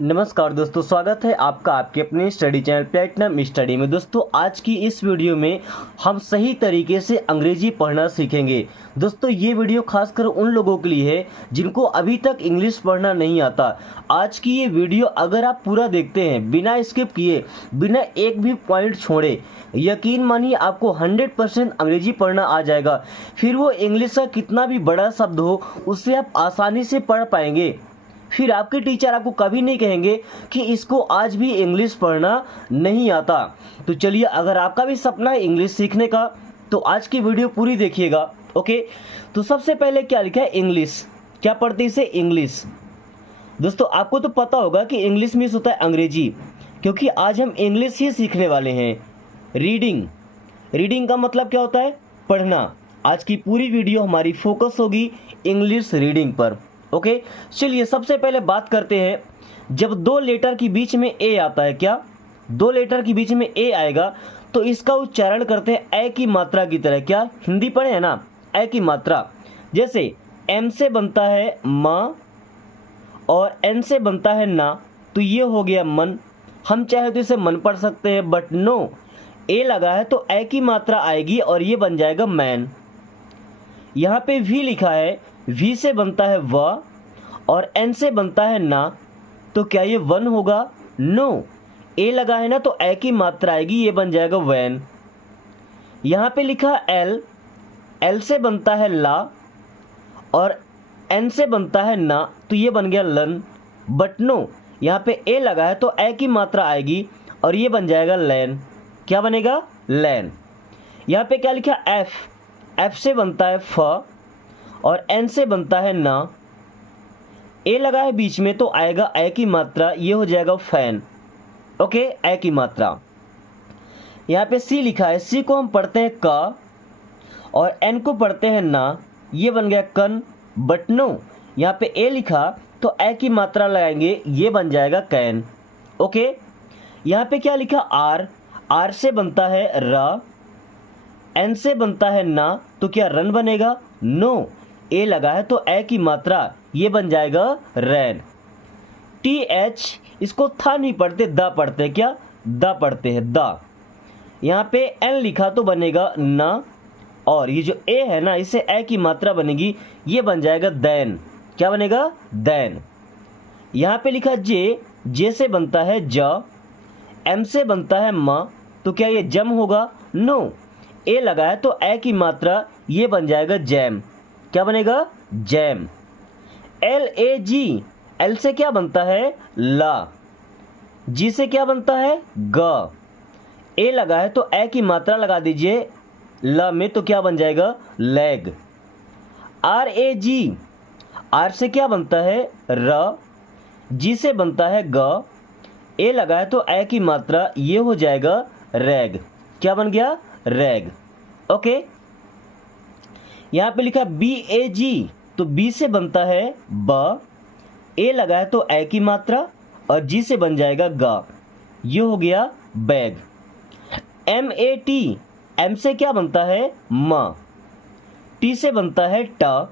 नमस्कार दोस्तों, स्वागत है आपका आपके अपने स्टडी चैनल प्लेटिनम स्टडी में। दोस्तों आज की इस वीडियो में हम सही तरीके से अंग्रेजी पढ़ना सीखेंगे। दोस्तों ये वीडियो खासकर उन लोगों के लिए है जिनको अभी तक इंग्लिश पढ़ना नहीं आता। आज की ये वीडियो अगर आप पूरा देखते हैं बिना स्किप किए, बिना एक भी पॉइंट छोड़े, यकीन मानिए आपको 100% अंग्रेजी पढ़ना आ जाएगा। फिर वो इंग्लिश का कितना भी बड़ा शब्द हो उससे आप आसानी से पढ़ पाएंगे। फिर आपके टीचर आपको कभी नहीं कहेंगे कि इसको आज भी इंग्लिश पढ़ना नहीं आता। तो चलिए, अगर आपका भी सपना है इंग्लिश सीखने का तो आज की वीडियो पूरी देखिएगा। ओके, तो सबसे पहले क्या लिखा है? इंग्लिश। क्या पढ़ते हैं इसे? इंग्लिश। दोस्तों आपको तो पता होगा कि इंग्लिश मीन्स होता है अंग्रेजी, क्योंकि आज हम इंग्लिश ही सीखने वाले हैं। रीडिंग। रीडिंग का मतलब क्या होता है? पढ़ना। आज की पूरी वीडियो हमारी फोकस होगी इंग्लिश रीडिंग पर। ओके, चलिए सबसे पहले बात करते हैं। जब दो लेटर के बीच में ए आता है, क्या दो लेटर के बीच में ए आएगा तो इसका उच्चारण करते हैं ए की मात्रा की तरह। क्या हिंदी पढ़े हैं ना? ए की मात्रा। जैसे एम से बनता है माँ और एन से बनता है ना, तो ये हो गया मन। हम चाहे तो इसे मन पढ़ सकते हैं, बट नो, ए लगा है तो ए की मात्रा आएगी और ये बन जाएगा मैन। यहाँ पे वी लिखा है, वी से बनता है व और एन से बनता है ना, तो क्या ये वन होगा? नो, ए लगा है ना तो ए की मात्रा आएगी, ये बन जाएगा वैन। यहाँ पे लिखा एल, एल से बनता है ला और एन से बनता है ना, तो ये बन गया लन। बट नो, यहाँ पे ए लगा है तो ए की मात्रा आएगी और ये बन जाएगा लैन। क्या बनेगा? लैन। यहाँ पे क्या लिखा? एफ, एफ से बनता है फ और एन से बनता है ना, ए लगा है बीच में तो आएगा ए की मात्रा, ये हो जाएगा फैन। ओके, ए की मात्रा। यहाँ पे सी लिखा है, सी को हम पढ़ते हैं का और एन को पढ़ते हैं ना, ये बन गया कन। बट नो, यहाँ पे ए लिखा तो ए की मात्रा लगाएंगे, ये बन जाएगा कैन। ओके, यहाँ पे क्या लिखा? आर, आर से बनता है रा, एन से बनता है ना, तो क्या रन बनेगा? नो, ए लगा है तो ए की मात्रा, ये बन जाएगा रैन। टी एच, इसको था नहीं पढ़ते, द पढ़ते। क्या? द पढ़ते हैं, द। यहाँ पे एन लिखा तो बनेगा ना, और ये जो ए है ना इसे ए की मात्रा बनेगी, ये बन जाएगा दैन। क्या बनेगा? दैन। यहाँ पे लिखा जे, जे से बनता है ज, एम से बनता है म, तो क्या ये जम होगा? नो, ए लगा है तो ए की मात्रा, ये बन जाएगा जैम। क्या बनेगा? Jam. L A G, L से क्या बनता है? ला, जी से क्या बनता है? ग, ए लगा है तो ए की मात्रा लगा दीजिए ल में, तो क्या बन जाएगा? Leg. R A G, R से क्या बनता है? र, जी से बनता है ग, ए लगा है तो ए की मात्रा, ये हो जाएगा रैग। क्या बन गया? रैग। ओके, यहाँ पे लिखा बी ए जी, तो बी से बनता है ब, ए लगा है तो ए की मात्रा और जी से बन जाएगा गा, ये हो गया bag. M A T, M से क्या बनता है? म, टी से बनता है ट,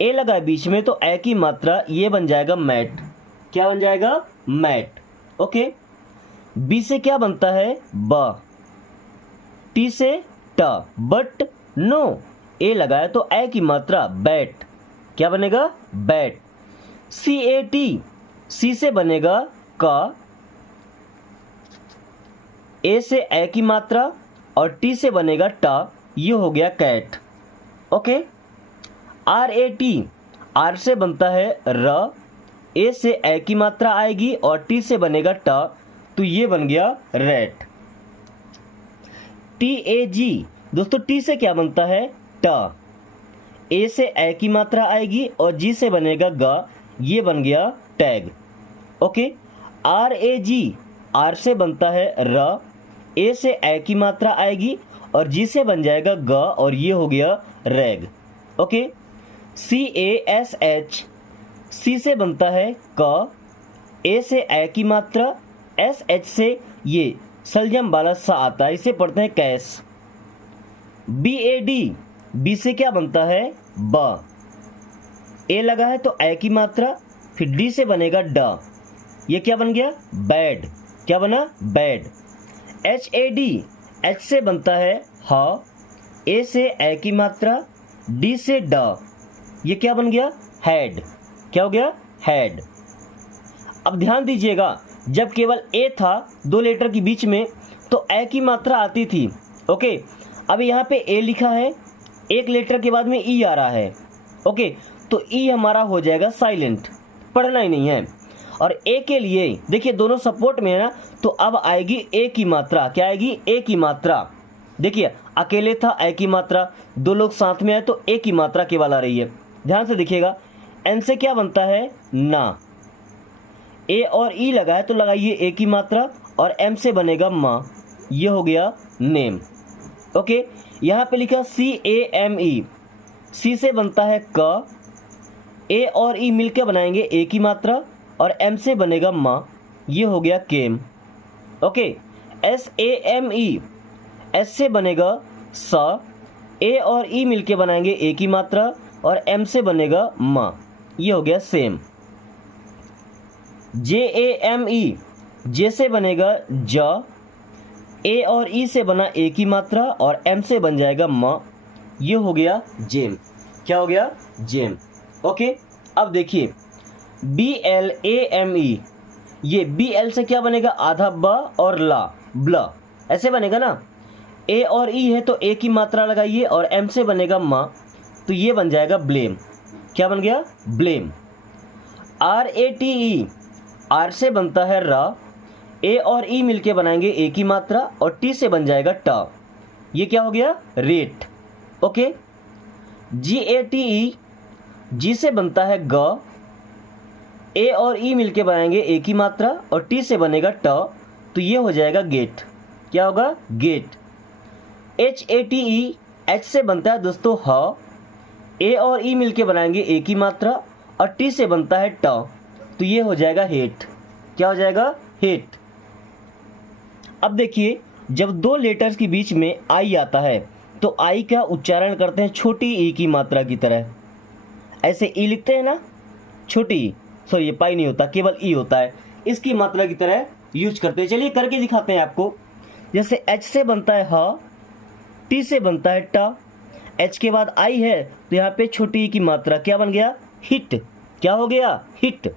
ए लगा है बीच में तो ए की मात्रा, ये बन जाएगा मैट। क्या बन जाएगा? मैट। ओके, बी से क्या बनता है? ब, टी से ट, बट नो, ए लगा है तो ए की मात्रा बैट। क्या बनेगा? बैट। सी ए टी, सी से बनेगा का, ए से ए की मात्रा और टी से बनेगा टा, ये हो गया cat. Okay, R A T, R से बनता है र, ए से ए की मात्रा आएगी और टी से बनेगा टा, तो ये बन गया रैट। टी ए जी, दोस्तों टी से क्या बनता है? टा, ए से ए की मात्रा आएगी और जी से बनेगा गा, ये बन गया tag. Okay, R A G, R से बनता है र, ए से ए की मात्रा आएगी और जी से बन जाएगा गा, और ये हो गया रैग। Okay, C A S H, C से बनता है क, ए से ए की मात्रा, एस एच से ये सलजम वाला सा आता है, इसे पढ़ते हैं cash. B A D, B से क्या बनता है? ब, ए लगा है तो ए की मात्रा, फिर डी से बनेगा ड, ये क्या बन गया, बैड। क्या बना, बैड। HAD, H से बनता है ह, A से ए की मात्रा, D से ड, ये क्या बन गया, हैड। क्या हो गया, हैड। अब ध्यान दीजिएगा, जब केवल ए था दो लेटर के बीच में तो ए की मात्रा आती थी। ओके, अब यहाँ पे ए लिखा है, एक लेटर के बाद में ई आ रहा है। ओके, तो ई हमारा हो जाएगा साइलेंट, पढ़ना ही नहीं है। और ए के लिए देखिए दोनों सपोर्ट में है ना, तो अब आएगी ए की मात्रा। क्या आएगी, ए की मात्रा। देखिए अकेले था ए की मात्रा, दो लोग साथ में आए तो ए की मात्रा केवल आ रही है। ध्यान से देखिएगा, एन से क्या बनता है, ना। ए और ई लगा है तो लगाइए ए की मात्रा, और एम से बनेगा माँ, ये हो गया नेम। ओके, यहाँ पे लिखा CAME, सी से बनता है क, ए और ई मिलकर बनाएंगे ए की मात्रा, और एम से बनेगा माँ, ये हो गया केम। ओके, SAME, एस से बनेगा सा, ए और ई मिलके बनाएंगे ए की मात्रा, और एम से बनेगा माँ, ये हो गया सेम। JAME, जे से बनेगा ज, ए और ई से बना ए की मात्रा, और एम से बन जाएगा माँ, ये हो गया जेम। क्या हो गया, जेम। ओके, अब देखिए BLAME, ये BL से क्या बनेगा, आधा ब और ला, ब्ला, ऐसे बनेगा ना। ए और ई है तो ए की मात्रा लगाइए, और एम से बनेगा माँ, तो ये बन जाएगा ब्लेम। क्या बन गया, ब्लेम। RATE, आर से बनता है रा, ए और ई मिलके बनाएंगे ए की मात्रा, और टी से बन जाएगा टा, ये क्या हो गया, रेट। ओके, GATE, जी से बनता है ग, ए और ई मिलके बनाएंगे ए की मात्रा, और टी से बनेगा ट, तो ये हो जाएगा गेट। क्या होगा, गेट। HATE, एच से बनता है दोस्तों ह, ए और ई मिलके बनाएंगे ए की मात्रा, और टी से बनता है ट, तो ये हो जाएगा हेट। क्या हो जाएगा, हेट। अब देखिए, जब दो लेटर्स के बीच में आई आता है तो आई का उच्चारण करते हैं छोटी ई की मात्रा की तरह। ऐसे ई लिखते हैं ना, छोटी ई, सॉरी ये पाई नहीं होता, केवल ई होता है, इसकी मात्रा की तरह यूज करते हैं। चलिए करके दिखाते हैं आपको। जैसे एच से बनता है ह, टी से बनता है टा, एच के बाद आई है तो यहाँ पे छोटी ई की मात्रा, क्या बन गया, हिट। क्या हो गया, हिट।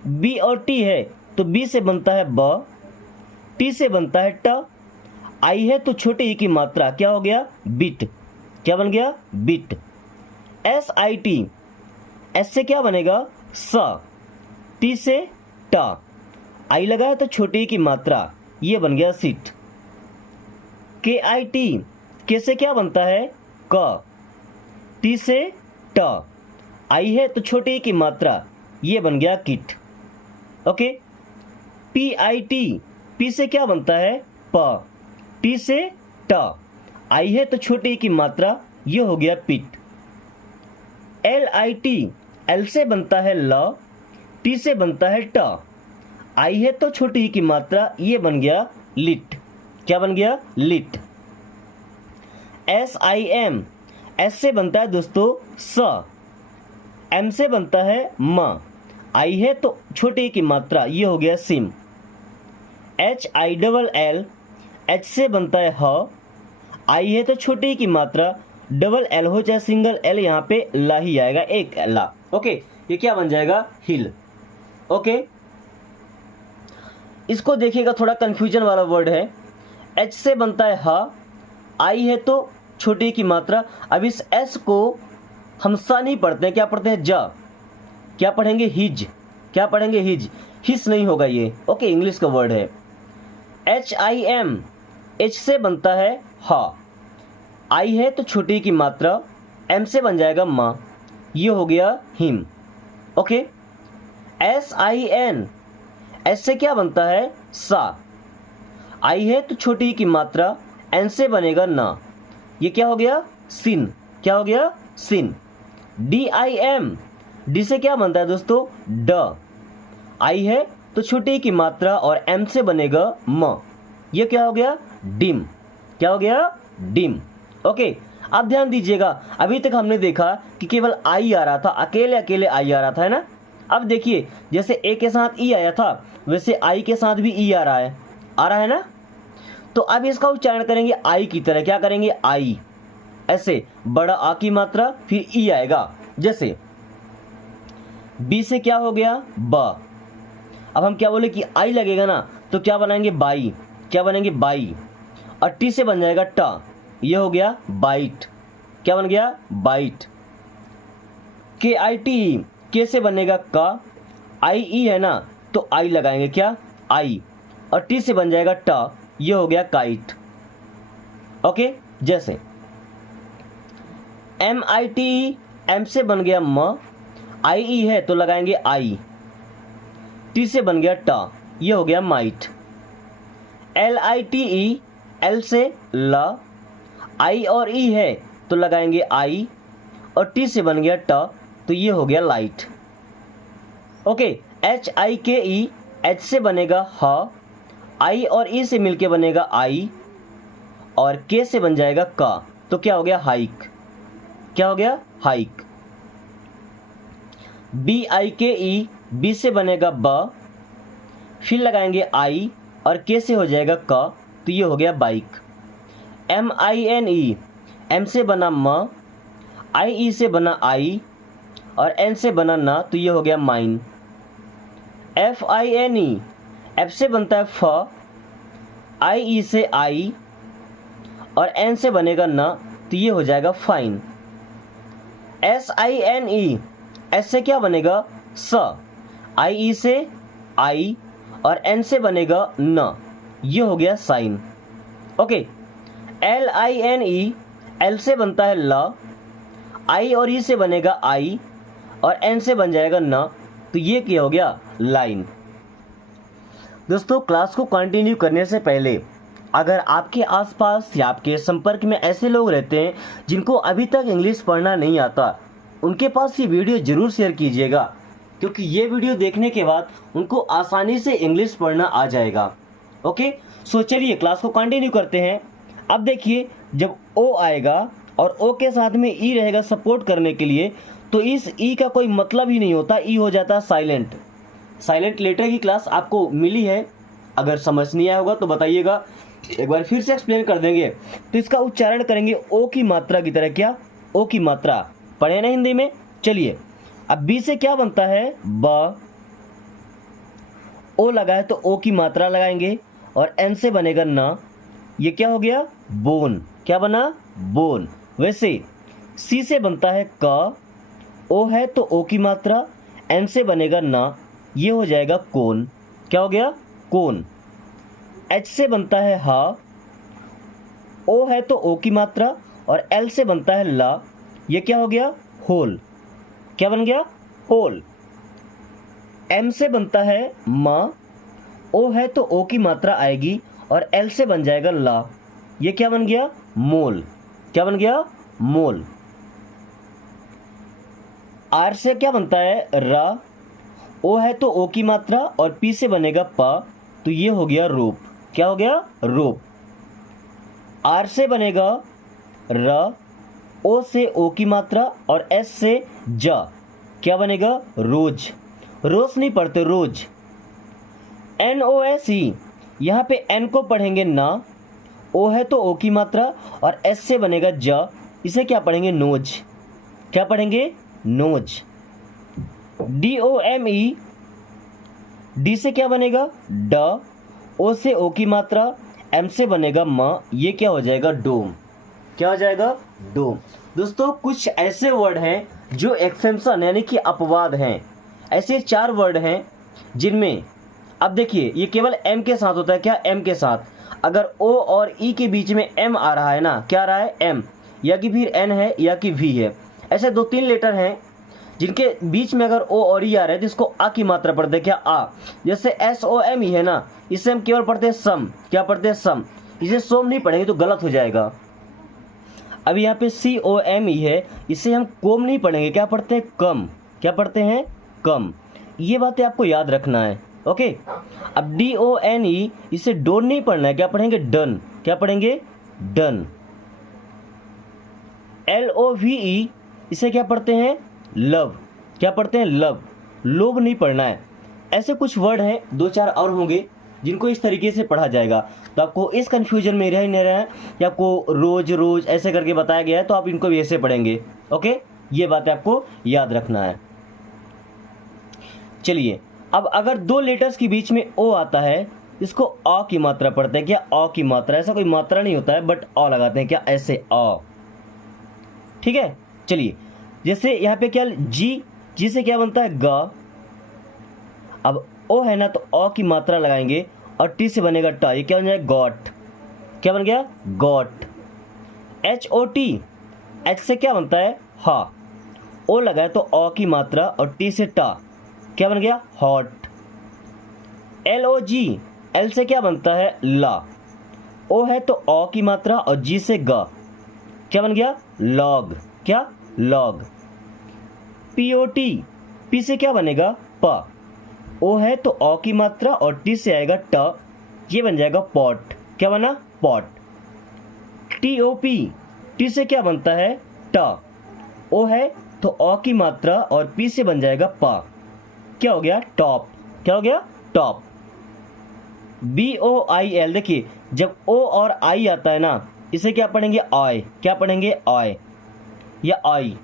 बी और टी है तो बी से बनता है ब, टी से बनता है ट, आई है तो छोटे ई की मात्रा, क्या हो गया, बिट। क्या बन गया, बिट। SIT, एस से क्या बनेगा, सा, टी से टा, आई लगा है तो छोटे ई की मात्रा, ये बन गया सिट। KIT, के से क्या बनता है, क, टी से ट, आई है तो छोटे ई की मात्रा, ये बन गया किट। ओके। PIT, पी से क्या बनता है, प, टी से ट, आई है तो छोटी की मात्रा, ये हो गया पिट। LIT, एल से बनता है ल, टी से बनता है ट, आई है तो छोटी की मात्रा, ये बन गया लिट। क्या बन गया, लिट। SIM, एस से बनता है दोस्तों स, एम से बनता है म, आई है तो छोटी की मात्रा, ये हो गया सिम। HILL, एच से बनता है ह, आई है तो छोटी की मात्रा, डबल एल हो चाहे सिंगल एल, यहाँ पे ला ही आएगा, एक ला। ओके, ये क्या बन जाएगा, हिल। ओके, इसको देखिएगा, थोड़ा कंफ्यूजन वाला वर्ड है। एच से बनता है ह, आई है तो छोटी की मात्रा। अब इस एस को हम सा नहीं पढ़ते हैं, क्या पढ़ते हैं, जा। क्या पढ़ेंगे, हिज। क्या पढ़ेंगे, हिज। हिस नहीं होगा ये। ओके, इंग्लिश का वर्ड है। HIM, एच से बनता है हा, आई है तो छोटी की मात्रा, एम से बन जाएगा माँ, ये हो गया हिम। ओके। SIN, एस से क्या बनता है सा, आई है तो छोटी की मात्रा, एन से बनेगा ना, ये क्या हो गया, सिन। क्या हो गया, सिन। DIM, डी से क्या बनता है दोस्तों, ड, आई है तो छोटी की मात्रा और एम से बनेगा म, ये क्या हो गया, डिम। क्या हो गया, डिम। ओके, अब ध्यान दीजिएगा, अभी तक हमने देखा कि केवल आई आ रहा था, अकेले अकेले आई आ रहा था, है ना। अब देखिए जैसे ए के साथ ई आया था वैसे आई के साथ भी ई आ रहा है ना। तो अब इसका उच्चारण करेंगे आई की तरह, क्या करेंगे आई, ऐसे बड़ा आ की मात्रा फिर ई आएगा। जैसे बी से क्या हो गया ब, अब हम क्या बोले कि आई लगेगा ना तो क्या बनाएंगे बाई, क्या बनेंगे बाई, और टी से बन जाएगा टा, ये हो गया बाइट, क्या बन गया बाइट। के आई टी, के से बनेगा का, आई ई है ना तो आई लगाएंगे क्या आई, और टी से बन जाएगा टा, ये हो गया काइट। ओके, जैसे एम आई टी, एम से बन गया म, आई ई है तो लगाएंगे आई, टी से बन गया टा, ये हो गया might. L I T E, L से ला, आई और ई है तो लगाएंगे आई, और टी से बन गया टा, तो ये हो गया लाइट। ओके, एच आई के ई, एच से बनेगा ह, आई और ई से मिलके बनेगा आई, और के से बन जाएगा का, तो क्या हो गया हाइक, क्या हो गया हाइक। बी आई के ई, बी से बनेगा ब, फिर लगाएंगे आई और के से हो जाएगा का, तो ये हो गया bike. M I N E, M से बना म, आई ई से बना आई, और एन से बना ना, तो ये हो गया mine. F I N E, F से बनता है फ, आई ई से आई, और एन से बनेगा ना, तो ये हो जाएगा fine. S I N E, S से क्या बनेगा स, आई ई से आई, और एन से बनेगा न, ये हो गया sign. Okay, L I N E, L से बनता है ल, आई और ई से बनेगा आई, और एन से बन जाएगा न, तो ये क्या हो गया लाइन। दोस्तों क्लास को कंटिन्यू करने से पहले अगर आपके आसपास या आपके संपर्क में ऐसे लोग रहते हैं जिनको अभी तक इंग्लिश पढ़ना नहीं आता, उनके पास ये वीडियो ज़रूर शेयर कीजिएगा, क्योंकि ये वीडियो देखने के बाद उनको आसानी से इंग्लिश पढ़ना आ जाएगा। ओके, सो चलिए क्लास को कंटिन्यू करते हैं। अब देखिए जब ओ आएगा और ओ के साथ में ई रहेगा सपोर्ट करने के लिए, तो इस ई का कोई मतलब ही नहीं होता, ई हो जाता है साइलेंट। साइलेंट लेटर की क्लास आपको मिली है, अगर समझ नहीं आया होगा तो बताइएगा, एक बार फिर से एक्सप्लेन कर देंगे। तो इसका उच्चारण करेंगे ओ की मात्रा की तरह, क्या ओ की मात्रा, पढ़े ना हिंदी में। चलिए अब बी से क्या बनता है ब, ओ लगा है तो ओ की मात्रा लगाएंगे, और एन से बनेगा ना, ये क्या हो गया बोन, क्या बना बोन। वैसे सी से बनता है क, ओ है तो ओ की मात्रा, एन से बनेगा ना, ये हो जाएगा कोन, क्या हो गया कोन। एच से बनता है हा, ओ है तो ओ की मात्रा, और एल से बनता है ला, ये क्या हो गया होल, क्या बन गया होल। एम से बनता है मा, ओ है तो ओ की मात्रा आएगी, और एल से बन जाएगा ला, ये क्या बन गया मोल, क्या बन गया मोल। आर से क्या बनता है रा, ओ है तो ओ की मात्रा, और पी से बनेगा पा, तो ये हो गया रोप, क्या हो गया रोप। आर से बनेगा र, ओ से ओ की मात्रा, और एस से जा, क्या बनेगा रोज, रोज नहीं पढ़ते रोज। एन ओ एस ई, यहाँ पे एन को पढ़ेंगे ना, ओ है तो ओ की मात्रा, और एस से बनेगा जा, इसे क्या पढ़ेंगे नोज, क्या पढ़ेंगे nose. D O M E, D से क्या बनेगा ड, ओ से ओ की मात्रा, एम से बनेगा म, ये क्या हो जाएगा डोम, क्या हो जाएगा डोम। दोस्तों कुछ ऐसे वर्ड हैं जो एक्सेप्शन यानी कि अपवाद हैं, ऐसे 4 वर्ड हैं जिनमें अब देखिए ये केवल एम के साथ होता है, क्या एम के साथ, अगर ओ और ई के बीच में एम आ रहा है ना, क्या आ रहा है एम, या कि फिर एन है या कि वी है, ऐसे 2-3 लेटर हैं जिनके बीच में अगर ओ और ई आ रहा है तो इसको आ की मात्रा पढ़ते हैं, क्या आ। जैसे एस ओ एम ई है ना, इसे हम केवल पढ़ते हैं सम, क्या पढ़ते हैं सम, इसे सोम नहीं पढ़ेंगे तो गलत हो जाएगा। अब यहाँ पे सी ओ एम ई है, इसे हम कोम नहीं पढ़ेंगे, क्या पढ़ते हैं कम, क्या पढ़ते हैं कम। ये बातें आपको याद रखना है। ओके, अब डी ओ एन ई, इसे डोन नहीं पढ़ना है, क्या पढ़ेंगे डन, क्या पढ़ेंगे done. L O V E, इसे क्या पढ़ते हैं लव, क्या पढ़ते हैं लव। लोभ नहीं पढ़ना है। ऐसे कुछ वर्ड हैं, 2-4 और होंगे जिनको इस तरीके से पढ़ा जाएगा। तो आपको इस कन्फ्यूजन में रह नहीं रहा है कि आपको रोज रोज ऐसे करके बताया गया है तो आप इनको भी ऐसे पढ़ेंगे। ओके, ये बात आपको याद रखना है। चलिए, अब अगर 2 लेटर्स के बीच में ओ आता है, इसको अ की मात्रा पढ़ते हैं क्या? अ की मात्रा, ऐसा कोई मात्रा नहीं होता है बट अ लगाते हैं क्या? ऐसे अ। ठीक है, चलिए, जैसे यहाँ पे क्या, जी से क्या बनता है? ग। अब ओ है ना, तो अ की मात्रा लगाएंगे और टी से बनेगा टा, ये क्या बन जाएगा? गॉट। क्या बन गया? गॉट। HOT, एच से क्या बनता है? हा। ओ लगाए तो अ की मात्रा और टी से टा, क्या बन गया? हॉट। LOG, एल से क्या बनता है? ला। ओ है तो अ की मात्रा और जी से ग, क्या बन गया? लॉग। क्या? लॉग। POT, पी से क्या बनेगा? प। ओ है तो अ की मात्रा और टी से आएगा ट, ये बन जाएगा पॉट। क्या बना? पॉट। TOP, टी से क्या बनता है? ट। ओ है तो अ की मात्रा और पी से बन जाएगा पा, क्या हो गया? टॉप। क्या हो गया? टॉप। BOIL, देखिए जब ओ और आई आता है ना, इसे क्या पढ़ेंगे? आई। क्या पढ़ेंगे? आई या आई।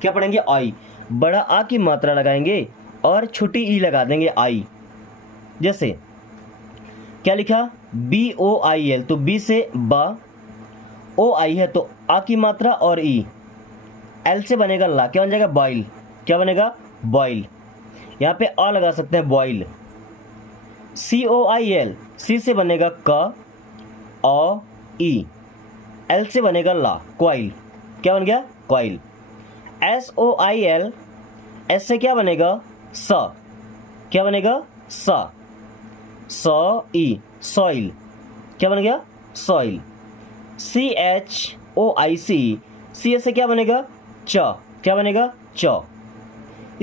क्या पढ़ेंगे? आई। बड़ा आ की मात्रा लगाएंगे और छोटी ई लगा देंगे, आई। जैसे क्या लिखा? BOIL, तो बी से बा, ओ आई है तो आ की मात्रा और ई, एल से बनेगा ला, क्या बन जाएगा? बॉइल। क्या बनेगा? बॉइल। यहाँ पे अ लगा सकते हैं, बॉइल। COIL, सी से बनेगा क, ओ ई, एल से बनेगा ला, क्वाइल। क्या बन गया? क्वाइल। SOIL, एस से क्या बनेगा? स। क्या बनेगा? स। सॉ ई, सॉइल। क्या बन गया? सॉइल। CHOIC, सी से क्या बनेगा? च। क्या बनेगा? च।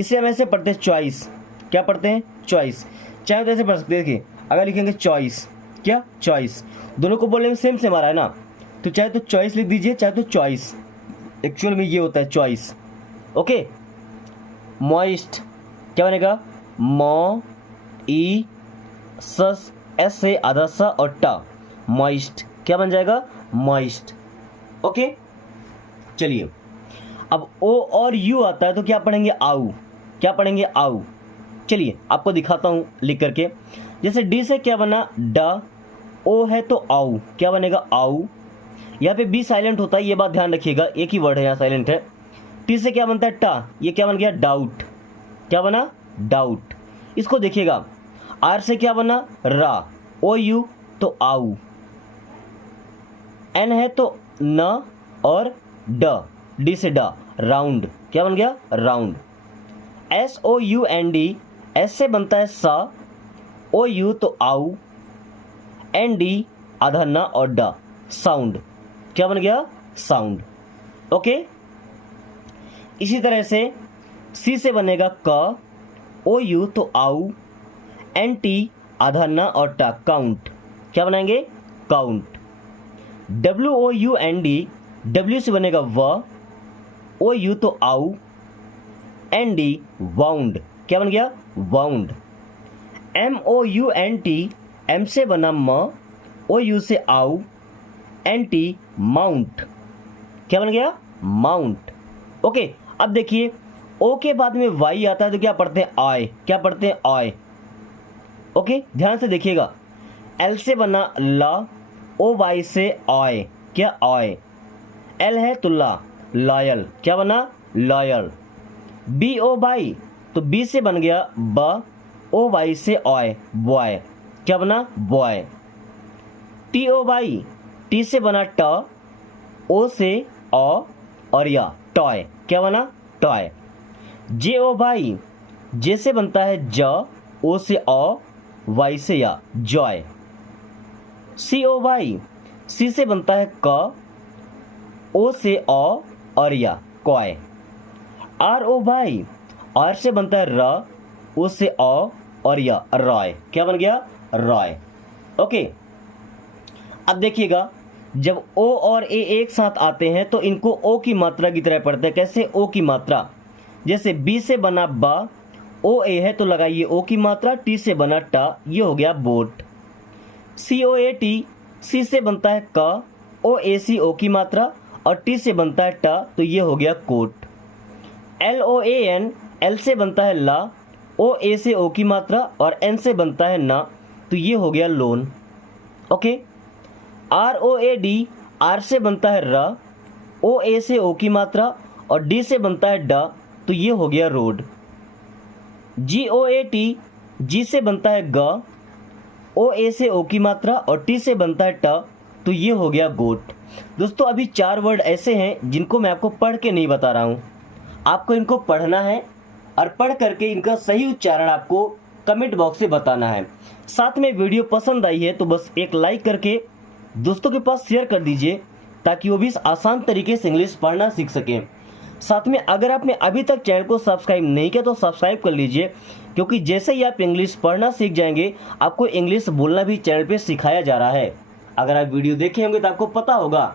इसे हम ऐसे पढ़ते हैं, चॉइस। क्या पढ़ते हैं? चॉइस। चाहे तो ऐसे पढ़ सकते हैं, देखिए अगर लिखेंगे चॉइस, क्या? चॉइस। दोनों को बोलने में सेम सेम आ रहा है ना, तो चाहे तो चॉइस लिख दीजिए, चाहे तो चॉइस। एक्चुअल में ये होता है चॉइस। ओके। मॉइस्ट, क्या बनेगा? मॉ ई सस, एस से आधा सा और टा, मॉइस्ट। क्या बन जाएगा? मॉइस्ट। ओके, चलिए, अब ओ और यू आता है तो क्या पढ़ेंगे? आऊ। क्या पढ़ेंगे? आऊ। चलिए आपको दिखाता हूं लिख करके। जैसे डी से क्या बना? ड। ओ है तो आऊ, क्या बनेगा? आऊ। यहाँ पे बी साइलेंट होता है, ये बात ध्यान रखिएगा, एक ही वर्ड है यहाँ साइलेंट है। टी से क्या बनता है? टा, ये क्या बन गया? डाउट। क्या बना? डाउट। इसको देखिएगा, आर से क्या बना? रा, ओ यू तो आऊ, एन है तो न और ड, डी से ड, राउंड। क्या बन गया? राउंड। SOUND, एस से बनता है सा, ओ यू तो आऊ, एन डी आधा न और ड, साउंड। क्या बन गया? साउंड। ओके। इसी तरह से सी से बनेगा क, ओ यू तो आऊ, एन टी आधा न और टा, काउंट। क्या बनाएंगे? काउंट। WOUND, डब्ल्यू से बनेगा व, ओ यू तो आऊ, एन डी वाउंड। क्या बन गया? वाउंड। MOUNT, एम से बना म, ओ यू से आऊ, एन टी माउंट। क्या बन गया? माउंट। ओके, अब देखिए ओ के बाद में वाई आता है तो क्या पढ़ते हैं? आय। क्या पढ़ते हैं? आय। ओके, ध्यान से देखिएगा, एल से बना ला, ओ वाई से आय, क्या? आय। एल है तो ला, लॉयल। क्या बना? लॉयल। BO बाई, तो बी से बन गया ब, ओ वाई से ऑय, बॉय। क्या बना? बॉय। TO बाई, टी से बना ट, ओ से ऑ और या, टॉय। क्या बना? टॉय। JO बाई, जे से बनता है ज, ओ से ऑ, वाई से या, जॉय। CO बाई, सी से बनता है क, ओ से ऑ और या, कॉय। RO बाई, आर से बनता है र, ओ से ऑ और या, रॉय। क्या बन गया? रॉय। ओके, अब देखिएगा, जब ओ और ए एक साथ आते हैं तो इनको ओ की मात्रा की तरह पढ़ते हैं। कैसे? ओ की मात्रा। जैसे बी से बना ब, ओ ए है तो लगाइए ओ की मात्रा, टी से बना टा, ये हो गया boat. C O A T, सी से बनता है का, ओ ए सी ओ की मात्रा और टी से बनता है टा, तो ये हो गया coat. L O A N, L से बनता है ला, ओ ए से ओ की मात्रा और एन से बनता है ना, तो ये हो गया loan. Okay. R O A D, R से बनता है रा, ओ ए से ओ की मात्रा और डी से बनता है डा, तो ये हो गया road. Ji O A T, जी से बनता है गा, ओ ए से ओ की मात्रा और टी से बनता है टा, तो ये हो गया गोट। दोस्तों अभी 4 वर्ड ऐसे हैं जिनको मैं आपको पढ़ के नहीं बता रहा हूँ, आपको इनको पढ़ना है और पढ़ करके इनका सही उच्चारण आपको कमेंट बॉक्स से बताना है। साथ में वीडियो पसंद आई है तो बस एक लाइक करके दोस्तों के पास शेयर कर दीजिए ताकि वो भी इस आसान तरीके से इंग्लिश पढ़ना सीख सकें। साथ में अगर आपने अभी तक चैनल को सब्सक्राइब नहीं किया तो सब्सक्राइब कर लीजिए, क्योंकि जैसे ही आप इंग्लिश पढ़ना सीख जाएंगे आपको इंग्लिश बोलना भी चैनल पे सिखाया जा रहा है। अगर आप वीडियो देखे होंगे तो आपको पता होगा,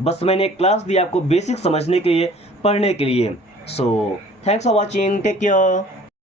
बस मैंने एक क्लास दी आपको बेसिक समझने के लिए, पढ़ने के लिए। So thanks for watching, take care.